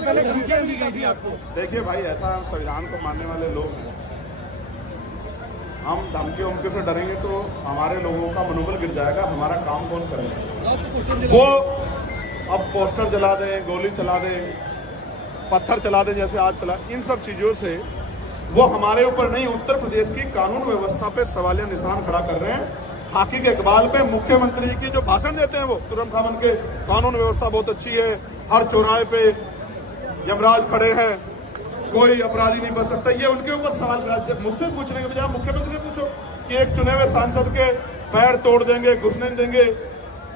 से पहले धमकियां दी गई थी आपको। देखिए भाई, ऐसा संविधान को मानने वाले लोग हैं, हम धमकी उमकी से डरेंगे तो हमारे लोगों का मनोबल गिर जाएगा, हमारा काम कौन करेगा। वो अब पोस्टर जला दें, गोली चला दें, पत्थर चला दें जैसे आज चला, इन सब चीजों से वो हमारे ऊपर नहीं, उत्तर प्रदेश की कानून व्यवस्था पे सवालिया निशान खड़ा कर रहे हैं। खाकी के इकबाल पे मुख्यमंत्री की जो भाषण देते हैं वो तुरंत खामन के कानून व्यवस्था बहुत अच्छी है, हर चौराहे पे यमराज खड़े हैं, कोई अपराधी नहीं बच सकता, ये उनके ऊपर सवाल करा। मुझसे पूछने के बजाय मुख्यमंत्री से पूछो कि एक चुने हुए सांसद के पैर तोड़ देंगे, घुसने नहीं देंगे,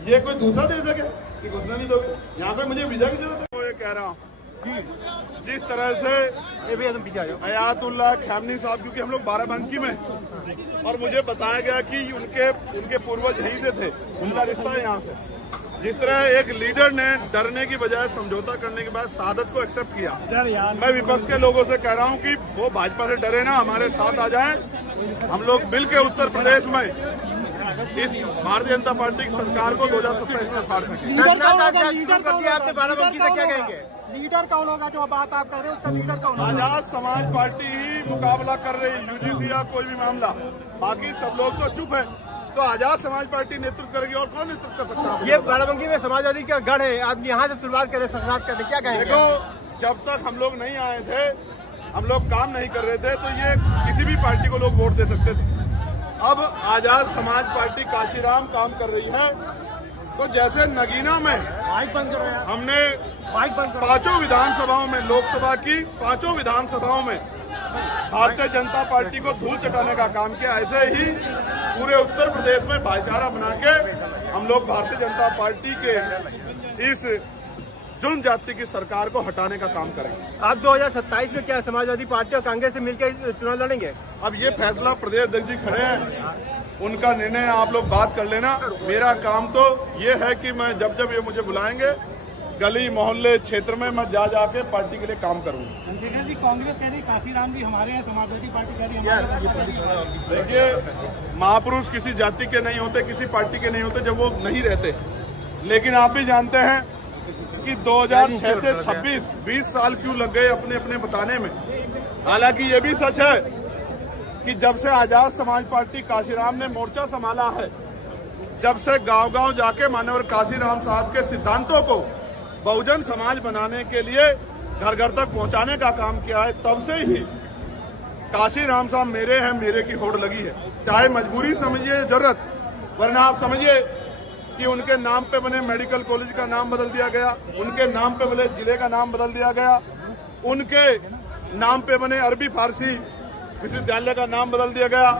ये कोई दूसरा देश है क्या कि घुसने नहीं दोगे? यहाँ पे मुझे वीजा की जरूरत है। वो ये कह रहा हूँ जिस तरह से हयातुल्लाह खamenei साहब, क्योंकि हम लोग बाराबंकी में और मुझे बताया गया कि उनके पूर्वज यहीं से थे, उनका रिश्ता है यहाँ से। जिस तरह एक लीडर ने डरने की बजाय समझौता करने के बाद शहादत को एक्सेप्ट किया, मैं विपक्ष के लोगों से कह रहा हूँ कि वो भाजपा से डरे ना, हमारे साथ आ जाएं। हम लोग मिल के उत्तर प्रदेश में इस भारतीय जनता पार्टी की सरकार को 2027 में फाड़ सकें। लीडर कौन होगा जो बात आप कह रहे हैं, उसका लीडर कौन होगा? आजाद समाज पार्टी ही मुकाबला कर रही, यूजीसी या कोई भी मामला, बाकी सब लोग तो चुप है। तो आजाद समाज पार्टी नेतृत्व करेगी और कौन नेतृत्व कर सकता है? ये बाराबंकी में समाजवादी का गढ़ है, आदमी यहाँ से शुरुआत करे, संघर्ष करते, क्या कहेंगे? देखो, जब तक हम लोग नहीं आए थे, हम लोग काम नहीं कर रहे थे, तो ये किसी भी पार्टी को लोग वोट दे सकते थे। अब आजाद समाज पार्टी काशीराम काम कर रही है, तो जैसे नगीना में हमने 5 विधानसभाओं में, लोकसभा की 5 विधानसभाओं में भारतीय जनता पार्टी को धूल चटाने का काम किया, ऐसे ही पूरे उत्तर प्रदेश में भाईचारा बना के हम लोग भारतीय जनता पार्टी के इस जुल्म जाति की सरकार को हटाने का काम करेंगे। आप 2027 में क्या समाजवादी पार्टी और कांग्रेस से मिलकर चुनाव लड़ेंगे? अब ये फैसला प्रदेश अध्यक्ष जी खड़े हैं, उनका निर्णय आप लोग बात कर लेना। मेरा काम तो ये है कि मैं जब जब ये मुझे बुलाएंगे, गली मोहल्ले क्षेत्र में मैं जाके पार्टी के लिए काम करूंगा। चंद्रशेखर जी, कांग्रेस कह रही काशीराम जी हमारे हैं, समाजवादी पार्टी कह रही हमारे। देखिए, महापुरुष किसी जाति के नहीं होते, किसी पार्टी के नहीं होते जब वो नहीं रहते। लेकिन आप भी जानते हैं कि 2006 से 20 साल क्यों लग गए अपने अपने बताने में। हालांकि ये भी सच है कि जब से आजाद समाज पार्टी काशीराम ने मोर्चा संभाला है, जब से गांव-गांव जाके माननीय काशीराम साहब के सिद्धांतों को बहुजन समाज बनाने के लिए घर घर तक पहुंचाने का काम किया है, तब से ही काशीराम साहब मेरे हैं, मेरे की होड़ लगी है। चाहे मजबूरी समझिए, जरूरत, वरना आप समझिए कि उनके नाम पे बने मेडिकल कॉलेज का नाम बदल दिया गया, उनके नाम पे बने जिले का नाम बदल दिया गया, उनके नाम पे बने अरबी फारसी विश्वविद्यालय का नाम बदल दिया गया,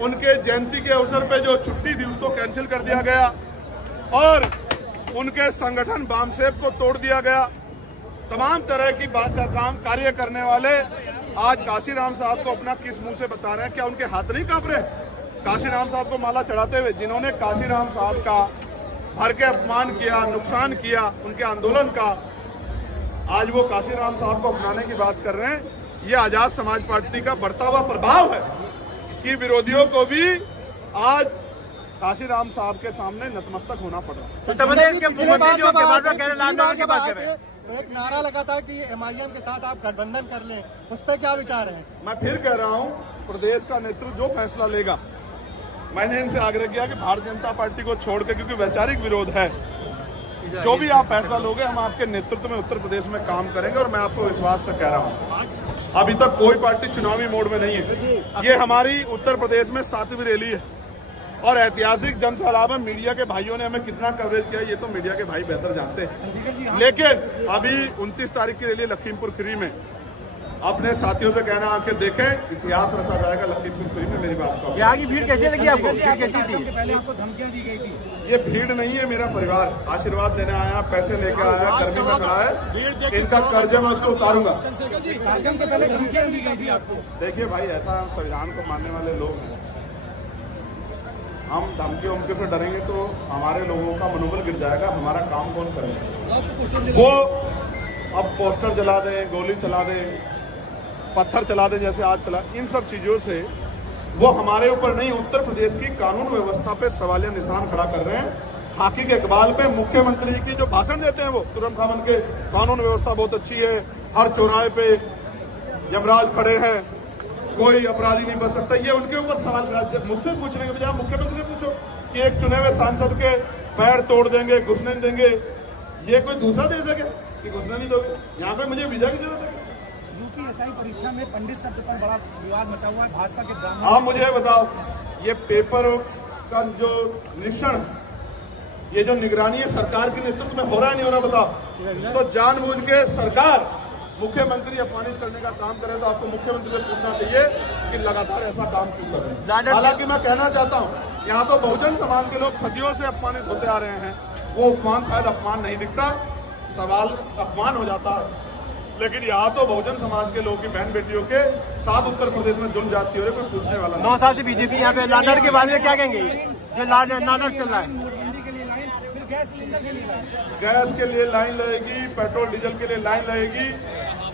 उनके जयंती के अवसर पे जो छुट्टी थी उसको कैंसिल कर दिया गया, और उनके संगठन बामसेब को तोड़ दिया गया। तमाम तरह की बात का काम कार्य करने वाले आज काशीराम साहब को अपना किस मुंह से बता रहे हैं? क्या उनके हाथ नहीं कांप रहे? काशीराम साहब को माला चढ़ाते हुए जिन्होंने काशीराम साहब का भर के अपमान किया, नुकसान किया उनके आंदोलन का, आज वो काशीराम साहब को अपनाने की बात कर रहे हैं। ये आजाद समाज पार्टी का बढ़ता हुआ प्रभाव है कि विरोधियों को भी आज काशीराम साहब के सामने नतमस्तक होना पड़ रहा है। एक नारा लगा था कि MIM के साथ आप गठबंधन कर लें, उस पर क्या विचार है? मैं फिर कह रहा हूं, प्रदेश का नेतृत्व जो फैसला लेगा, मैंने इनसे आग्रह किया कि भारतीय जनता पार्टी को छोड़ के, क्योंकि वैचारिक विरोध है, जो भी आप फैसला लोगे हम आपके नेतृत्व में उत्तर प्रदेश में काम करेंगे। और मैं आपको विश्वास से कह रहा हूं, अभी तक कोई पार्टी चुनावी मोड में नहीं है। ये हमारी उत्तर प्रदेश में 7वीं रैली है और ऐतिहासिक जनसभा में मीडिया के भाइयों ने हमें कितना कवरेज किया, ये तो मीडिया के भाई बेहतर जानते हैं। लेकिन अभी 29 तारीख की रैली लखीमपुर खीरी में, अपने साथियों से कहना आके देखें, इतिहास रचा जाएगा लखीमपुर खीरी में। मेरी बात को यहाँ की भीड़ कैसी लगी आपको? भीड़ कैसी थी? पहले आपको धमकियां दी गई थी। ये भीड़ नहीं है, मेरा परिवार आशीर्वाद लेने आया, पैसे लेके आया, गर्मी में खड़ा है, इनका कर्ज मैं उसको उतारूंगा। चंद्रशेखर जी, कार्यक्रम से पहले धमकियां दी गई थी आपको। देखिए भाई, ऐसा संविधान को मानने वाले लोग हैं, हम धमकी उमकी से डरेंगे तो हमारे लोगों का मनोबल गिर जाएगा, हमारा काम कौन करेगा। वो अब पोस्टर जला दें, गोली चला दें, पत्थर चला दें जैसे आज चला, इन सब चीजों से वो हमारे ऊपर नहीं, उत्तर प्रदेश की कानून व्यवस्था पे सवालिया निशान खड़ा कर रहे हैं। खाकी के इकबाल पे मुख्यमंत्री की जो भाषण देते हैं वो तुरंत खामन के कानून व्यवस्था बहुत अच्छी है, हर चौराहे पे यमराज खड़े हैं, कोई अपराधी नहीं बच सकता। ये उनके ऊपर सवाल मुझसे पूछने के बजाय मुख्यमंत्री से पूछो कि एक चुने हुए सांसद के पैर तोड़ देंगे, घुसने नहीं देंगे। ये कोई दूसरा देश है क्या कि घुसने नहीं दोगे? यहाँ पे मुझे वीजा की जरूरत है। यूपीएससी परीक्षा में पंडित शब्द पर बड़ा विवाद मचा हुआ है, भाजपा के ब्राह्मण। आप मुझे बताओ, ये पेपर का जो निरीक्षण, ये जो निगरानी है सरकार के नेतृत्व में हो रहा है नहीं हो रहा बताओ? तो जानबूझ के सरकार मुख्यमंत्री अपमानित करने का काम करे तो आपको मुख्यमंत्री से पूछना चाहिए कि लगातार ऐसा काम क्यों कर रहे हैं। हालांकि मैं कहना चाहता हूं, यहाँ तो बहुजन समाज के लोग सदियों से अपमानित होते आ रहे हैं, वो अपमान शायद अपमान नहीं दिखता, सवाल अपमान हो जाता है। लेकिन यहाँ तो बहुजन समाज के लोगों की बहन बेटियों के साथ उत्तर प्रदेश में जुल्म जाती हो रही, कोई पूछने वाला 9 साल से बीजेपी यहाँ पे लानर के बारे में क्या कहेंगे? जो लानर चल रहा है, गैस सिलेंडर के लिए लाइन, गैस के लिए लाइन लगेगी, पेट्रोल डीजल के लिए लाइन लगेगी,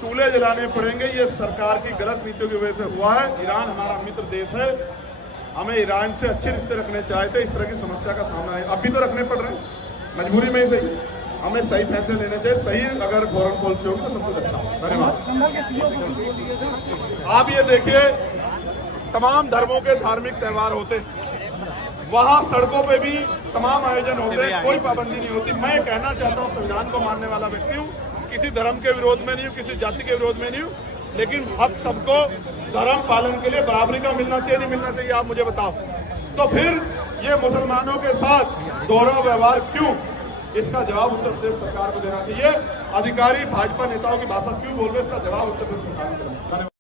चूल्हे जलाने पड़ेंगे। ये सरकार की गलत नीतियों की वजह से हुआ है। ईरान हमारा मित्र देश है, हमें ईरान से अच्छे रिश्ते रखने चाहिए थे। इस तरह की समस्या का सामना है, अभी तो रखने पड़ रहे हैं, मजबूरी में ही सही। हमें सही फैसले लेने चाहिए, सही अगर फॉरेन पॉलिसी होगी तो सब कुछ अच्छा होगा। धन्यवाद। आप ये देखिए, तमाम धर्मों के धार्मिक त्योहार होते हैं, वहाँ सड़कों पे भी तमाम आयोजन होते हैं, कोई पाबंदी नहीं होती। मैं कहना चाहता हूँ, संविधान को मानने वाला व्यक्ति हूँ, किसी धर्म के विरोध में नहीं हूँ, किसी जाति के विरोध में नहीं हूँ, लेकिन हक सबको धर्म पालन के लिए बराबरी का मिलना चाहिए, नहीं मिलना चाहिए? आप मुझे बताओ। तो फिर ये मुसलमानों के साथ दोहरा व्यवहार क्यों? इसका जवाब उत्तर प्रदेश सरकार को देना चाहिए। अधिकारी भाजपा नेताओं की भाषा क्यों बोल रहे हैं, इसका जवाब उत्तर प्रदेश सरकार को देना चाहिए।